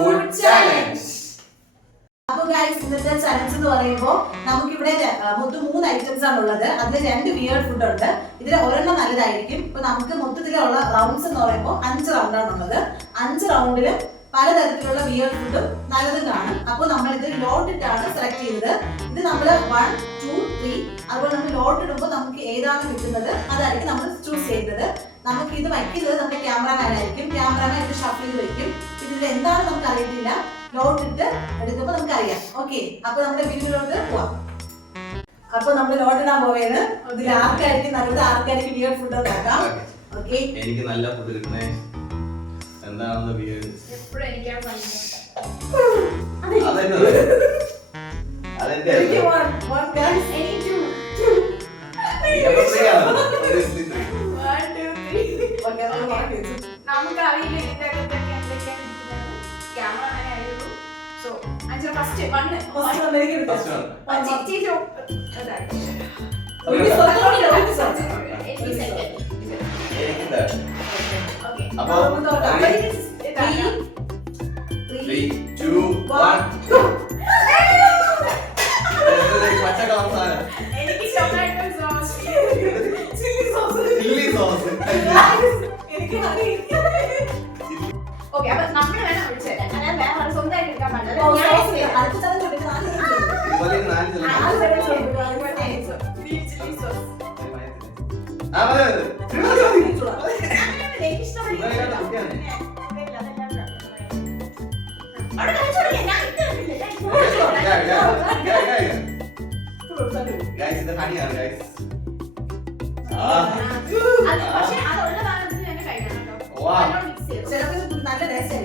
food challenge. അപ്പോൾ guys ഇന്നത്തെ challenge എന്ന് പറയുമ്പോൾ നമുക്കിവിടെ മൊത്തം 3 ഐറ്റംസ് ആണ് ഉള്ളത്. അതിൽ 2 വിയേർഡ് ഫുഡ് ഉണ്ട്. ഇതിൽ ഒരെണ്ണം നല്ലതായിരിക്കും. ഇപ്പൊ നമുക്ക് മൊത്തത്തിലുള്ള റൗണ്ട്സ് എന്ന് പറയുമ്പോൾ 5 റൗണ്ടാണ് ഉള്ളത്. 5 റൗണ്ടിലും പലതരത്തിലുള്ള വിയേർഡ് ഫുഡും നല്ലതും കാണും. അപ്പോൾ നമ്മൾ ഇത് ലോട്ടിട്ടാണ് സെലക്ട് ചെയ്തത്. ഇത് നമ്മൾ 1, 2, 3 അതുപോലെ നമ്മൾ ലോട്ട് ഇടുമ്പോൾ നമുക്ക് ഏതാണ് കിട്ടുന്നത് അതായിരിക്കും നമ്മൾ ചൂസ് ചെയ്തത്. നമുക്ക് ഇത് വയ്ക്കുന്നത് നമ്മുടെ ക്യാമറമാൻ ആയിരിക്കും. ക്യാമറമാൻ ഇത് ഷഫിൾ ചെയ്ത് വെക്കും. ഇതിൽ എന്താണ് നമുക്ക് അറിയത്തില്ല. ലോട്ടിട്ട് എടുക്കുമ്പോൾ നമുക്ക് അറിയാം. ഓക്കെ, അപ്പൊ നമ്മുടെ വീഡിയോയിലോട്ട് പോവാം. അപ്പൊ നമ്മൾ ലോട്ടിടാൻ പോവേന്ന്. ഇതിൽ ആർക്കായിരിക്കും നല്ലത്, ആർക്കായിരിക്കും വിയേർഡ് ഫുഡ് നോക്കാം. ഓക്കെ, എനിക്ക് നല്ല ഫുഡ് കിട്ടണേ. എന്താണെന്ന് വിയേർഡ് എപ്പോഴും എനിക്കാണ് ഭയങ്കര അതെന്റെ നമുക്ക് അറിയില്ല ഇതിന്റെ അകത്തൊക്കെ എന്തൊക്കെയാണ് ക്യാമറ അങ്ങനെ ആയിരുന്നു. സോ അഞ്ച് ഫസ്റ്റ് ഓക്കെ. അപ്പൊ നമ്മൾ വേണം വിളിച്ചത്. ഞാൻ വേറെ സ്വന്തമായിട്ട് എടുക്കാൻ പാടില്ല.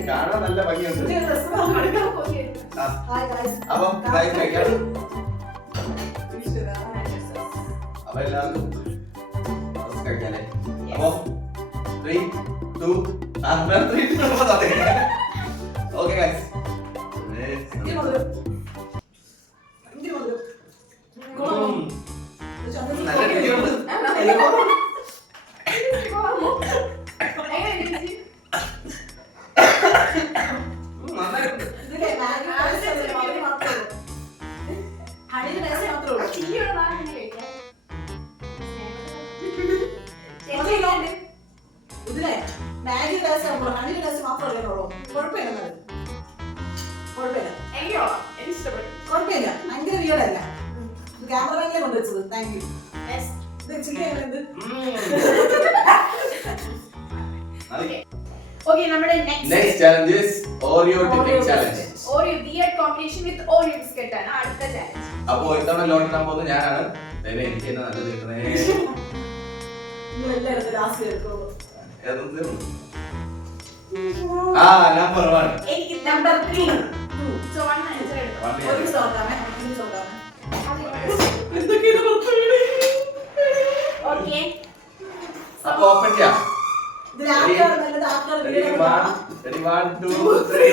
കാണാൻ നല്ല ഭംഗിയുണ്ട്. അപ്പൊ അപ്പൊ എല്ലാവർക്കും കഴിക്കാല്ലേ. അപ്പൊ 3, 2 ഓക്കെ ഗൈസ്. ഇതിലെ മാഗി ഗ്ലാസ് ഹണി ഗ്ലാസ് മാത്രമേ ഉള്ളൂ. കുഴപ്പമില്ല, കുഴപ്പമില്ല, കുഴപ്പമില്ല. ഭയങ്കര വിയേർഡല്ല. ക്യാമറമാനിലെ കൊണ്ടുവച്ചത്. Thank you. Okay, നമ്മുടെ next challenge is Oreo dipping challenge. Oreo weird combination with Oreo biscuit ആണ് അടുത്ത ചാലഞ്ച്. അപ്പോൾ ഇത്തവണ ലോട്ട് ഇടാൻ പോകുന്നത് ഞാനാണ്. എനിക്ക് എന്നാ നല്ലത് കിട്ടണേ. നമ്പർ 1. എനിക്ക് നമ്പർ 3. സോ 1 ആൻസർ എടുത്തു. ഒരു സോക്കാമേ. ഓക്കേ. അപ്പൊ ഓപ്പൺ ചെയ്യാം. ഇതിൽ ആർക്കാണ് നല്ലത്, ആർക്കാണ് വിയേർഡ്? 1, 2, 3.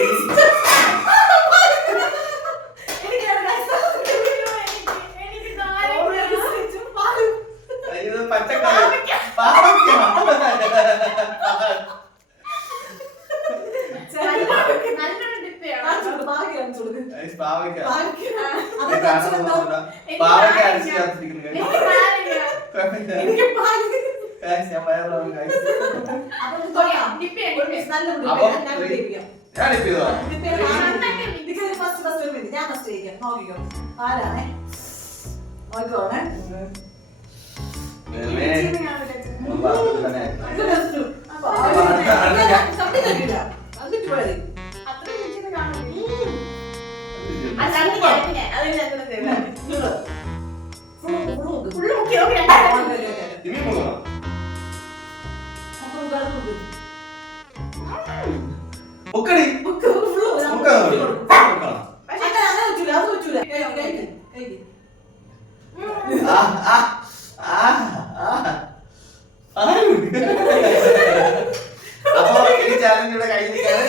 അപ്പൊ ഈ ചാലഞ്ച് ഇവിടെ കഴിഞ്ഞിരിക്കുകയാണ്.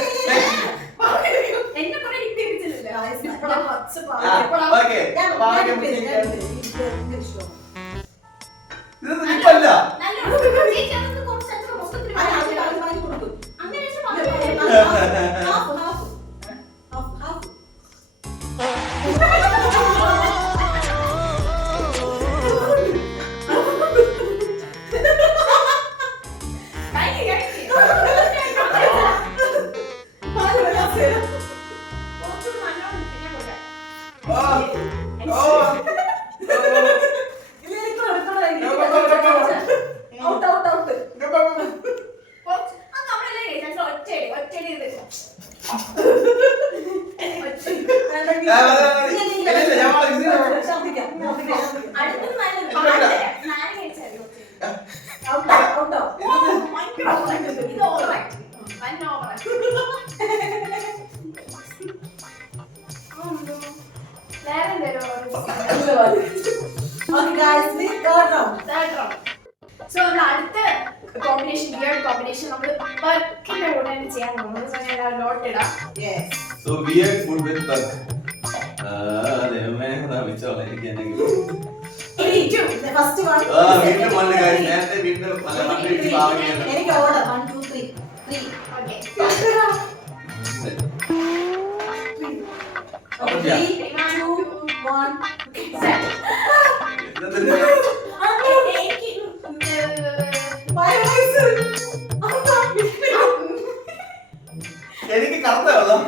ഇതൊന്നും ഇപ്പല്ല. അടുത്തത് നല്ലത്. പാല് തരാം. നാരങ്ങ കഴിച്ചാൽ ഇത് ഓവറാക്കി. വൻ ഓവറാക്കി. വേറെ സോ നമ്മൾ അടുത്ത കോമ്പിനേഷൻ വിയർഡ് കോമ്പിനേഷൻ നമ്മൾ ബർക്കിന്റെ കൂടെ തന്നെ ചെയ്യാൻ പോകുന്നത്. നോട്ട് ഇടാം. So weird food with bug. First one വീണ്ടും മണ്ണ് guys. നേരത്തെ വീണ്ടും മണ്ണ് ഇട്ട് പാവയ്ക്കാണ്. എനിക്ക് ഓർഡർ 1 2 3 3 ഓക്കേ. അപ്പോൾ ചെയ്യാം. 2 1 എനിക്ക് കറക്റ്റ് വെള്ളം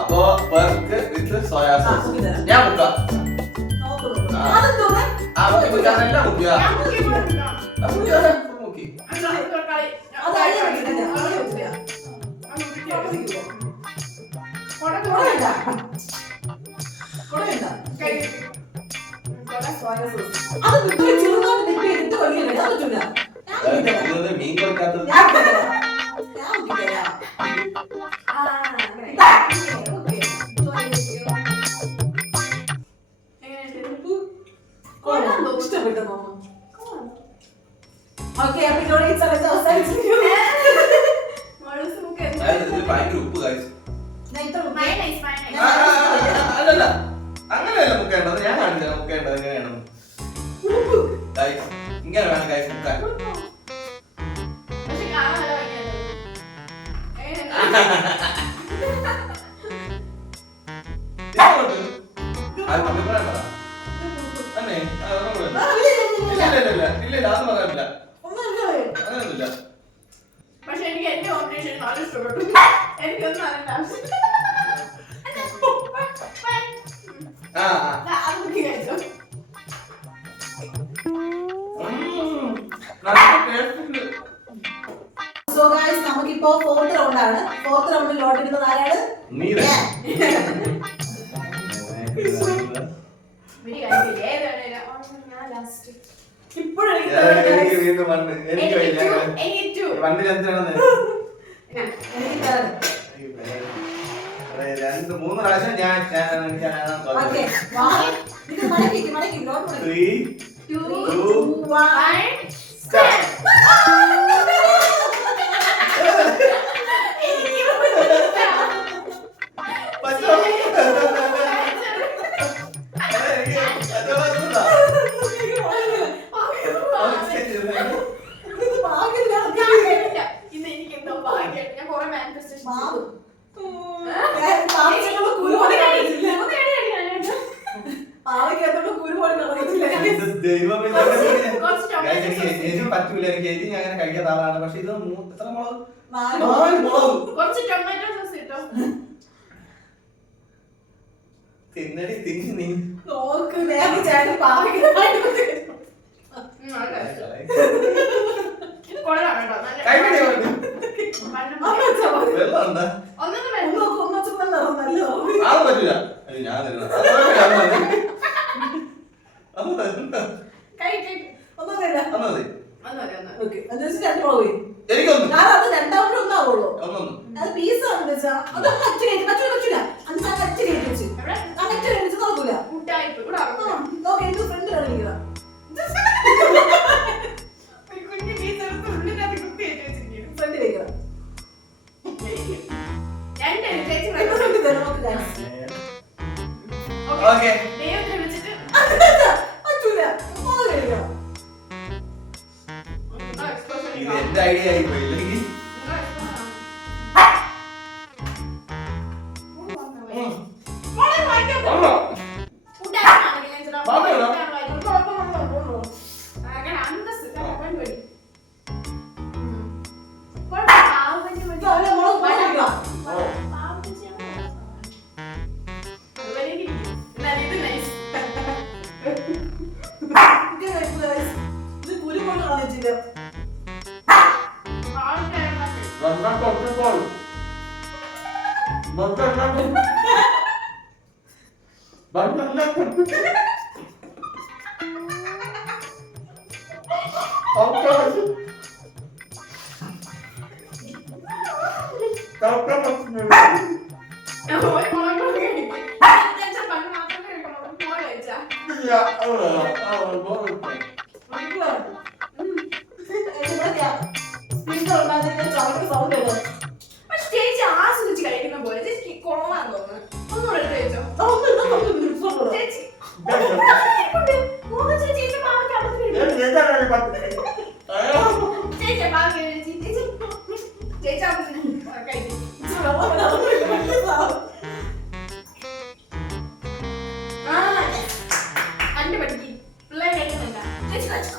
അപ്പോ ബർഗർ വിത്ത് സോയാ സോസ് ഞാൻ മുക്കാം മുക്കി മീൻ കൊടുക്കാത്തത് ഭയങ്കര ഉപ്പ് കാഴ്ച അല്ലല്ല അങ്ങനെയല്ല മുക്കേണ്ടത് ഞാൻ കാണിച്ചാൽ മുക്കേണ്ടത് എങ്ങനെയാണ് ഇങ്ങനെ വേണം കാഴ്ച മുക്കാൻ ഇല്ല അത് പറയാനില്ല അങ്ങനെയൊന്നുമില്ല. പക്ഷെ എനിക്ക് എന്റെ കോമ്പിനേഷൻ വളരെ ഇഷ്ടപ്പെട്ടു. എനിക്കൊന്നും അറിയേണ്ട ആവശ്യം നമുക്കിപ്പോ 4th റൗണ്ട് ആണ്. 4th റൗണ്ടിൽ ലോട്ട് ഇടുന്നത് ആരാണ്? രണ്ട് മൂന്ന് പ്രാവശ്യം ഞാൻ 3 2 1 സ്റ്റാർട്ട്. പറ്റൂല എനിക്ക് ഞാൻ അങ്ങനെ കഴിക്കാത്ത ആളാണ്. പക്ഷെ ഇത് എത്ര മുളക്? 4 മുളക്. കുറച്ച് ടൊമാറ്റോ സോസ് ഇട്ടോ. തിന്നടി തിന്നി നോക്ക് നേരെ ചേട്ടൻ പാവയ്ക്ക Thank you. ഇത് എന്റെ ഐഡിയ ആയി പോയി ഇല്ലെങ്കിൽ ചേച്ചി ആസ്വദിച്ച് കഴിക്കുന്ന പോലെ ചേച്ചി കൊള്ളാൻ തോന്നുന്നു. ഒന്നുകൂടെ എടുത്ത് കഴിച്ചോ. ചേച്ചി ചേച്ചി പാവയ്ക്ക് അടുത്ത് ചേച്ചി പാവയ്ക്ക് ചേച്ചി ചേച്ചി കഴിക്കും. അന്റെ പഠിക്ക് പിള്ളേർ കഴിക്കുന്നില്ല. ചേച്ചി കഴിച്ചോ.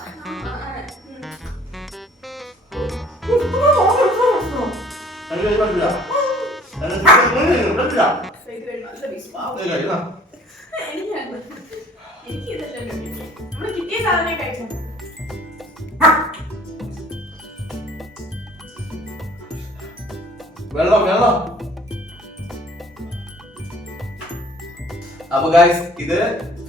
നമ്മള് കിട്ടിയ സാധനം കഴിച്ചു. വെള്ളം അപ്പൊ ഗൈസ് ഇത്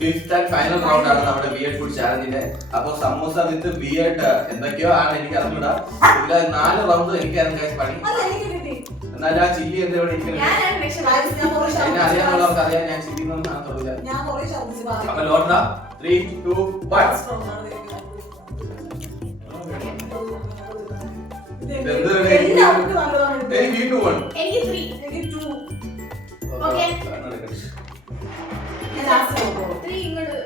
5th ആൻഡ് ഫൈനൽ റൗണ്ട് ആണ് നമ്മുടെ ബിയർഡ് ഫുഡ് ചാലഞ്ചിന്റെ. അപ്പൊ സമൂസ വിത്ത് ബിയർഡ് എന്തൊക്കെയോ ആണ് എനിക്ക് അറിഞ്ഞൂടാ. ഇതിലെ 4 റൗണ്ട് എനിക്കായിരുന്നു ഗൈസ് പണി. എന്നാലും ആ ചില്ലി എന്താ ഇവിടെ ഇരിക്കുന്നത് എന്നെ അറിയാനുള്ളവർക്ക് അറിയാം. ഞാൻ ചില്ലി ഒന്നും കാണത്തുള്ളൂ. അപ്പൊ ലോട്ട 3, 2, 1. എനിക്ക് 3. ഓക്കെ 3 ഇങ്ങോട്ട്.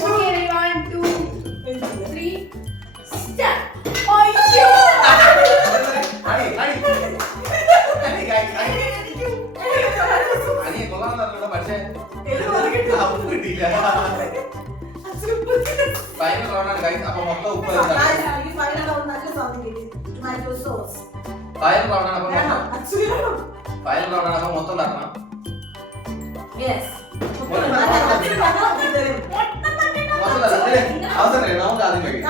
Okay 1, 2, 3 start. അയ്യോ പക്ഷേ കിട്ടിയില്ല. ഫൈനൽ റൗണ്ട് ആണ് ഗൈസ്. അപ്പൊ മൊത്തം ഉപ്പ് ഫൈനൽ റൗണ്ട് ആണ്. അപ്പൊ ഫൈനൽ റൗണ്ട് ആണ്. അപ്പൊ മൊത്തം തരണം. അവസരം നമുക്ക് ആദ്യം കഴിക്കാം.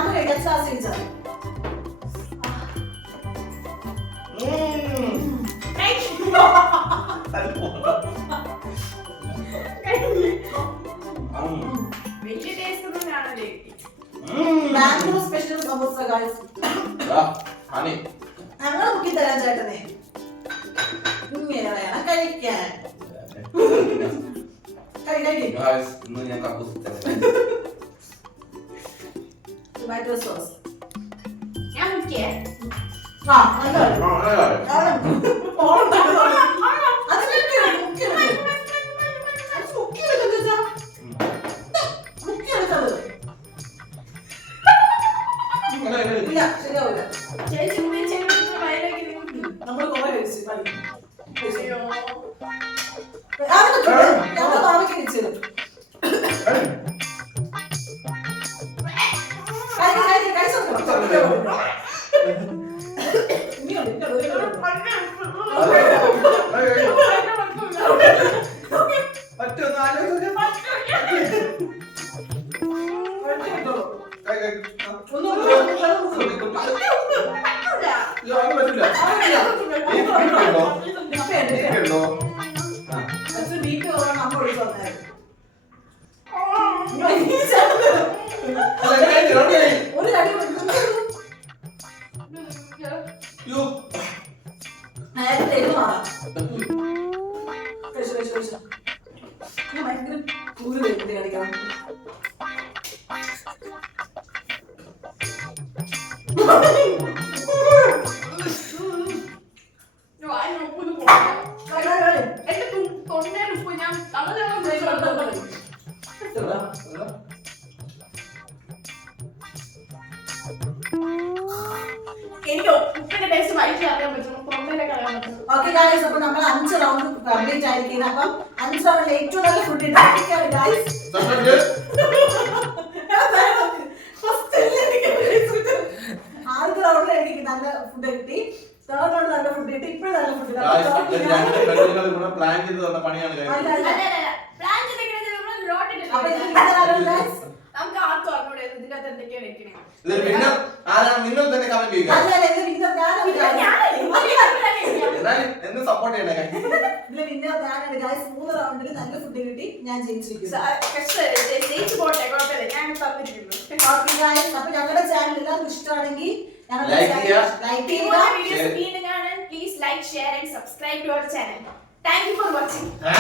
വലിയ ടേസ്റ്റ് ഒന്നും കാണാതെ mango special samosa guys. Honey ഞങ്ങൾ മുക്കി തരാൻ ചേട്ടനെ. ഇങ്ങനെ വേണം കഴിക്കാൻ. ഗൈസ് ഇന്ന് ഞാൻ കക്കൂസ് ടൊമാറ്റോ സോസ്. ഞാൻ മുക്കിയേ. ആ നല്ലതാണ്. എന്റെ തൊണ്ടയിൽ ഉപ്പ് ഞാൻ എന്താ? എന്താ? എനിക്ക് ഉപ്പിന്റെ ടേസ്റ്റ് വയറ്റിൽ അറിയാൻ പറ്റും, തൊണ്ടയിലൊക്കെ അറിയാൻ പറ്റും. ഓക്കെ ഗൈസ്, അപ്പൊ നമ്മൾ 5 റൗണ്ട് കംപ്ലീറ്റ് ആയിരിക്കും. അപ്പം 5 റൗണ്ടിൽ ഏറ്റവും നല്ല ഫുഡ് ഇട്ടാണ് ഗൈസ്. സസ്പെൻഡ്. ആദ്യത്തെ റൗണ്ടിൽ എനിക്ക് നല്ല ഫുഡ് കിട്ടി, തേർഡ് റൗണ്ട് നല്ല ഫുഡ് കിട്ടി, ഇപ്പോഴും നല്ല ഫുഡ് Guys, ഇത് രണ്ട് പെണ്ണുങ്ങളും കൂടെ പ്ലാൻ ചെയ്ത് തന്ന പണിയാണ് guys. അല്ല, plan ചെയ്തിരിക്കുന്നത് നമ്മൾ lot ഇട്ടിട്ടില്ല. അപ്പൊ ഇത് വിന്നറാണ് ഗൈസ്. നമുക്ക് ആർക്കും അറിഞ്ഞൂടെ ഇതിനകത്ത് എന്തൊക്കെയാ വെക്കണേ. ഇത് winner ആരാണ് നിങ്ങൾ തന്നെ കമന്റ് ചെയ്യുക. അല്ല ഇത് വിന്നർ ഞാനാണ് guys. എന്നാലും എന്ന് സപ്പോർട്ട് ചെയ്യണേ guys. ഇതിലെ വിന്നർ ഞാനാണ് ഗൈസ്. 3 റൗണ്ടിൽ നല്ല ഫുഡ് കിട്ടി, ഞാൻ ജയിച്ചിരിക്കുന്നു. ജയിച്ചു പോട്ടെ, കുഴപ്പമില്ല, ഞാൻ തന്നിരിക്കുന്നു. ഓക്കെ ഗൈസ്, അപ്പൊ ഞങ്ങളുടെ ചാനൽ എല്ലാവർക്കും ഇഷ്ടമാണെങ്കിൽ Like ചെയ്യുക. ലൈക്ക് ഇതുപോലെ ചെയ്യുക. വീഡിയോസ് വീണ്ടും കാണാൻ please like share and subscribe to our channel. Thank you for watching. ആ